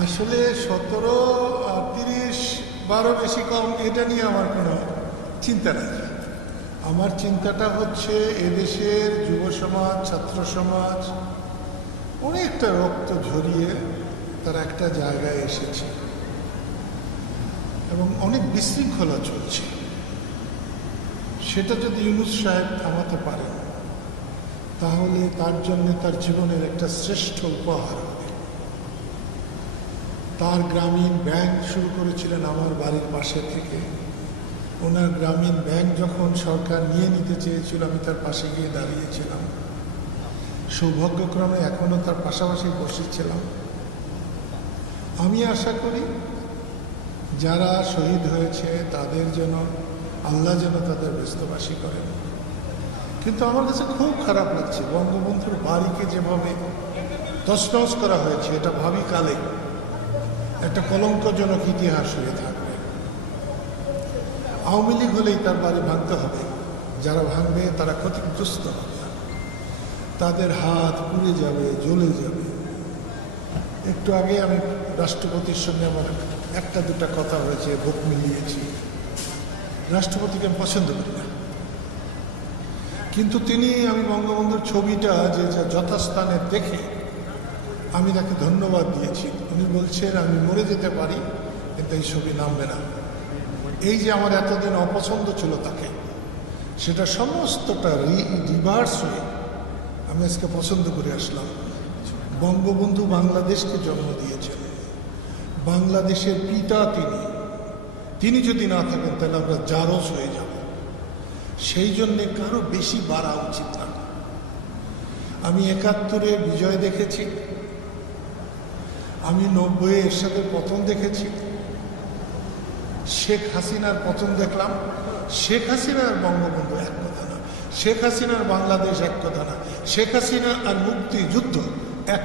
আসলে সতেরো তিরিশ, বারো বেশি কম, এটা নিয়ে আমার কোনো চিন্তা নেই। আমার চিন্তাটা হচ্ছে এদেশের যুব সমাজ, ছাত্র সমাজ, অনেকটা রক্ত ঝরিয়ে তারা একটা জায়গায় এসেছে এবং অনেক বিশৃঙ্খলা চলছে। সেটা যদি ইউনুস সাহেব থামাতে পারেন, তাহলে তার জন্য তার জীবনের একটা শ্রেষ্ঠ উপহার হবে। তার গ্রামীণ ব্যাংক শুরু করেছিলেন আমার বাড়ির পাশে থেকে। ওনার গ্রামীণ ব্যাংক যখন সরকার নিয়ে নিতে চেয়েছিল, আমি তার পাশে গিয়ে দাঁড়িয়েছিলাম। সৌভাগ্যক্রমে এখনও তার পাশাপাশি বসেছিলাম। আমি আশা করি যারা শহীদ হয়েছে, তাদের যেন, আল্লাহ যেন তাদের ব্যস্তবাসী করেন। কিন্তু আমার কাছে খুব খারাপ লাগছে। বঙ্গবন্ধুর বাড়িকে যেভাবে তসনস করা হয়েছে, এটা ভাবি কালে একটা কলঙ্কজনক ইতিহাস হয়ে থাকবে। আওয়ামী লীগ হলেই তার বাড়ি ভাঙতে হবে। যারা ভাঙবে, তারা ক্ষতিগ্রস্ত হবে। তাদের হাত পুড়ে যাবে, জ্বলে যাবে। একটু আগে আমি রাষ্ট্রপতির সঙ্গে আমার একটা দুটা কথা হয়েছে বুক মিলিয়েছি। রাষ্ট্রপতিকে পছন্দ করি না। কিন্তু তিনি আমি বঙ্গবন্ধুর ছবিটা যা যথাস্থানে দেখে আমি তাকে ধন্যবাদ দিয়েছি। উনি বলছেন, আমি মরে যেতে পারি, কিন্তু এই ছবি নামবে না। এই যে আমার এতদিন অপছন্দ ছিল তাকে, সেটা সমস্তটা রিভার্স হয়ে আমি আজকে পছন্দ করে আসলাম। বঙ্গবন্ধু বাংলাদেশকে জন্ম দিয়েছেন। বাংলাদেশের পিতা তিনি। তিনি যদি না থাকেন, তাহলে আমরা জারস হয়ে যাব। সেই জন্যে কারও বেশি বাড়া উচিত না। আমি একাত্তরে বিজয় দেখেছি। আমি নব্বই সাথে পতন দেখেছি। শেখ হাসিনার পতন দেখলাম। শেখ হাসিনার বঙ্গবন্ধু এক কথা না। শেখ হাসিনার বাংলাদেশ এক কথা না। শেখ হাসিনা আর মুক্তিযুদ্ধ এক